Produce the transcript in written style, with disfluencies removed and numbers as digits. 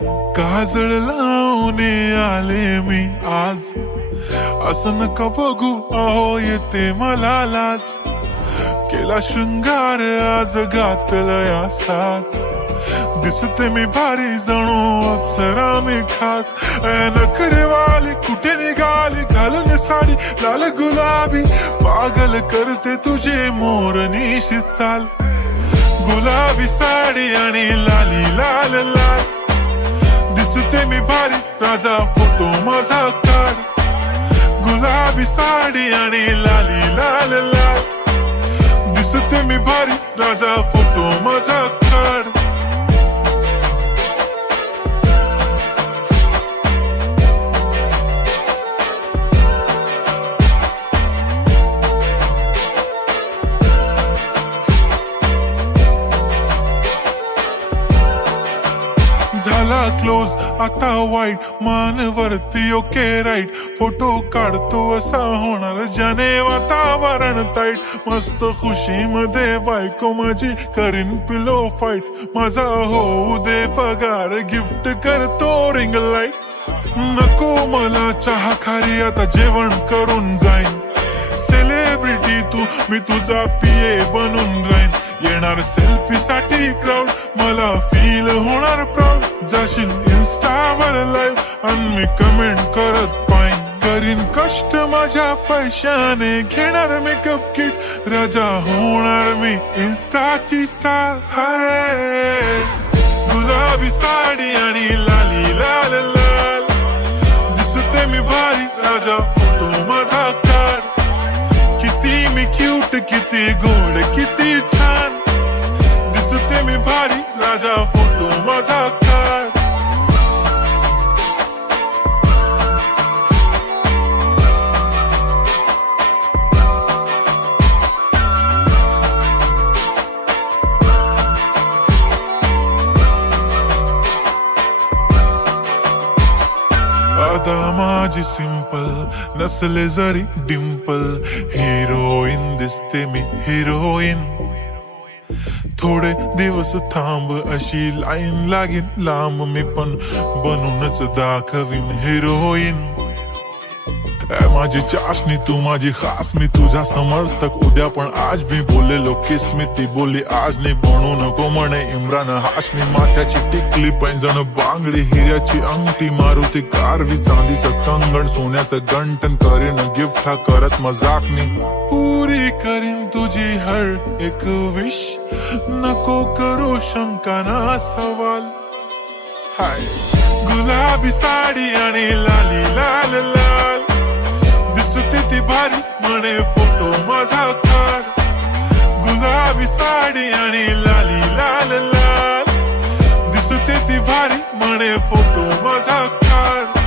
काजळ लावून आले मी आज, असं नका बघू अहो येते मला लाज. केला शृंगार आज घातलंय असाच, दिसते मी भारी जणू अप्सरा मी खास. नखरेवाली कुठे निघाली घालून साडी लाल गुलाबी, पागल करते तुझे मोरनीशी चाल. गुलाबी साडी आणि लाली लाल लाल, दिसते मी भारी राजा फोटो माझा काढ. गुलाबी साडी आणि लाली लाल लाल, दिसते मी भारी राजा फोटो माझा काढ. झाला क्लोज आता वाईट, मान वरती ओके राईट. फोटो काढतो असा होणार ज्याने वातावरण ताईट. मस्त खुशी मध्ये बायको माझी करीन पिलो फाईट. माझा होऊ दे पगार गिफ्ट करतो रिंग लाईट. नको मला चहा खारी आता जेवण करून जाईन. सेलिब्रिटी तू मी तुझा पिये बनून राहीन. येणार सेल्फी साठी क्राऊड मला फील होणार प्राऊड. जाशील इन्स्टावर लाईव्ह आणि मी कमेंट करत पाईन. करीन कष्ट माझ्या पैशाने घेणार मेकअप किट. राजा होणार मी इन्स्टाची स्टार. हाय गुलाबी साडी आणि लाली लाल लाल, दिसते मी भारी राजा फोटो माझा काढ. किती मी क्यूट किती गोड किती छान, दिसते मी भारी राजा फोटो माझा काढ. अदा माझी सिंपल नसले जरी डिंपल, हिरोईन दिसते मी हिरोईन. थोडे दिवस थांब अशी लाईन लागीन लांब, मी पण बनूनच दाखवीन हिरोईन. माझी चाशनी तू माझी खास, मी तुझा समर्थक उद्या पण आज मी बोलेलो किस मी. ती बोली आज नाही बनू नको म्हणे इम्रान हाशमी. माथ्याची टिकली पैंजण बांगडी हिऱ्याची अंगठी, मारुती कारवी चांदीचं कंगण सोन्याचं गंटन. करीन गिफ्ट हा करत मजाकनी, पुरी करीन तुझी हर एक विश. नको करू शंका ना सवाल. हाय गुलाबी साडी आणि लाली लाल लाल, दिसते ती भारी म्हणे फोटो माझा काढ. गुलाबी साडी आणि लाली लाल लाल, दिसते ती भारी म्हणे फोटो माझा काढ.